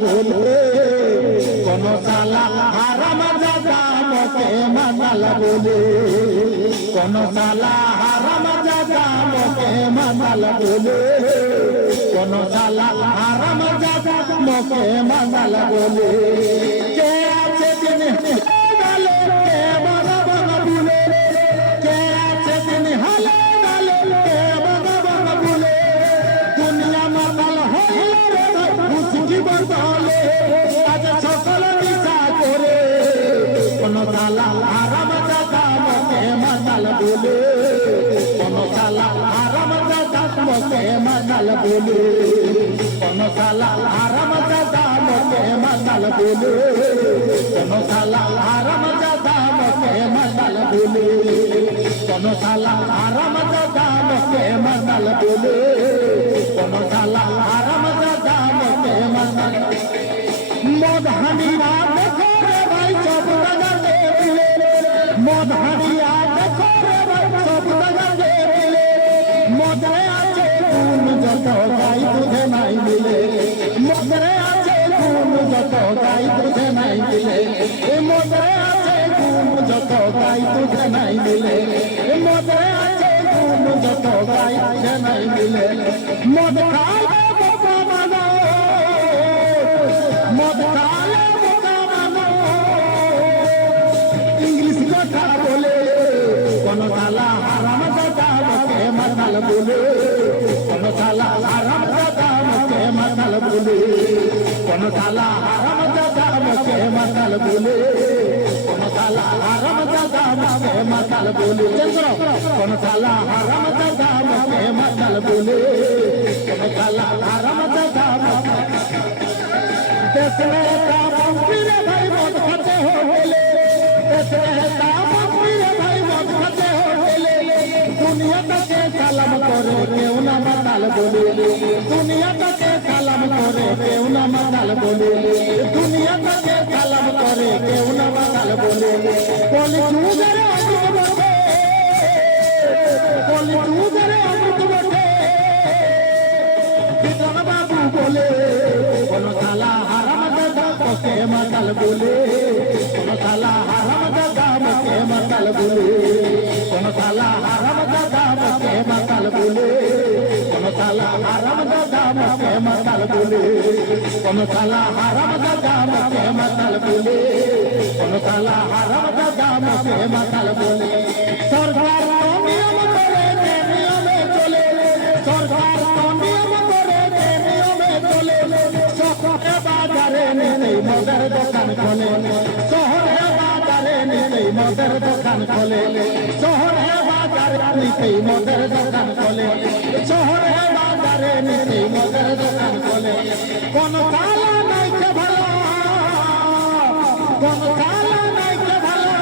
बोले कोन साला हराम जादा मोके माताल बोले कोन साला हराम जादा मोके माताल बोले कोन साला हराम जादा मोके माताल बोले के आछे दिन गाले के बना बना बोले के आछे दिन हाले गाले के बना बना बोले दुनिया माताल होइले रे मुसकी बरदाले आज सकल निशा करे कोन साला हराम जादा मोके माताल बोले कोन साला हराम जादा मोके माताल बोले कोन साला हराम जादा मोके माताल बोले कोन साला हराम जादा मोके माताल बोले कोन साला हराम जादा मोके माताल बोले कोन साला हराम जादा मोके माताल मद हनिया देखो रे भाई सब जगह दे दिले मद हनिया देखो रे भाई सब जगह दे दिले मदरे आछे गुण जत गाई तुझे नहीं मिले मदरे आछे गुण जत गाई तुझे नहीं मिले मदरे आछे गुण जत गाई तुझे नहीं मिले मदरे आछे गुण जत गाई तुझे नहीं मिले मद खाए बोका मानो मद खाए बोका मानो इंग्लिश কথা बोले কোন সালা হারাম জাদা মোকে মাতাল बोले কোন সালা হারাম জাদা মোকে মাতাল बोले কোন সালা হারাম জাদা মোকে মাতাল बोले কোন সালা হারাম জাদা মোকে মাতাল बोले কোন সালা হারাম জাদা মোকে মাতাল बोले কোন সালা হারাম জাদা देश में मंत्री रे भाई मद खाते हो बोले देश में मंत्री रे भाई मद खाते हो बोले दुनिया के सलाम करे केउ ना माताल बोले दुनिया के सलाम करे केउ ना माताल बोले दुनिया के सलाम करे केउ ना माताल बोले बोली तू जरे अमृत बटे बोली तू जरे अमृत बटे विक्रम बाबू बोले কোন সালা হারাম জাদা মোকে মাতাল बोले কোন সালা হারাম জাদা মোকে মাতাল बोले কোন সালা হারাম জাদা মোকে মাতাল बोले কোন সালা হারাম জাদা মোকে মাতাল बोले কোন সালা হারাম জাদা মোকে মাতাল बोले কোন সালা হারাম জাদা মোকে মাতাল बोले সরকার তো নিয়ম করে নিয়মে চলে সরকার তো নিয়ম করে নিয়মে চলে শহরে বাজারে নেই মদের দোকান খোলে শহরে বাজারে নেই মদের দোকান খোলে শহরে বাজারে নেই মদের দোকান খোলে শহরে বাজারে নেই মদের দোকান খোলে কোন কালা নাই কে ভালো কোন কালা নাই কে ভালো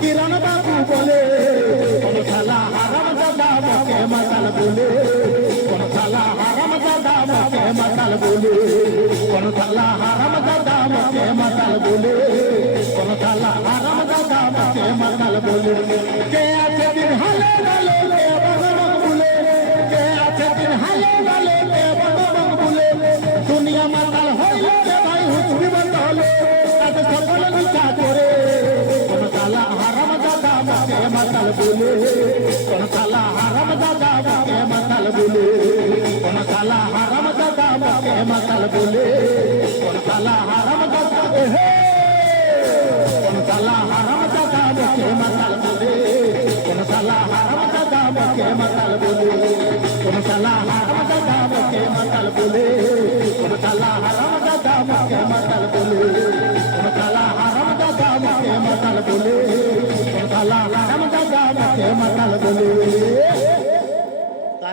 কিরণ বাবু বলে কোন শালা হারাম জাদা মোকে মাতাল बोले কোন শালা হারাম জাদা মোকে মাতাল बोले কোন শালা হারাম জাদা মোকে মাতাল बोले কোন শালা হারাম জাদা মোকে মাতাল बोले কে আছে দিন হালে গালে কে বগবগ বলে কে আছে দিন হালে গালে কে বগবগ বলে দুনিয়া মাতাল হইলে রে ভাই হুজুরি বদলে আজ সকল নিশা করে কোন শালা হারাম জাদা মোকে মাতাল बोले কোন শালা হারাম জাদা মোকে মাতাল बोले কোন শালা হারাম জাদা মোকে মাতাল बोले কোন শালা হারাম জাদা কোন শালা হারাম জাদা মোকে মাতাল बोले কোন শালা হারাম জাদা মোকে মাতাল बोले কোন শালা হারাম জাদা মোকে মাতাল बोले কোন শালা হারাম জাদা মোকে মাতাল बोले কোন শালা হারাম জাদা মোকে মাতাল बोले কোন শালা হারাম জাদা মোকে মাতাল बोले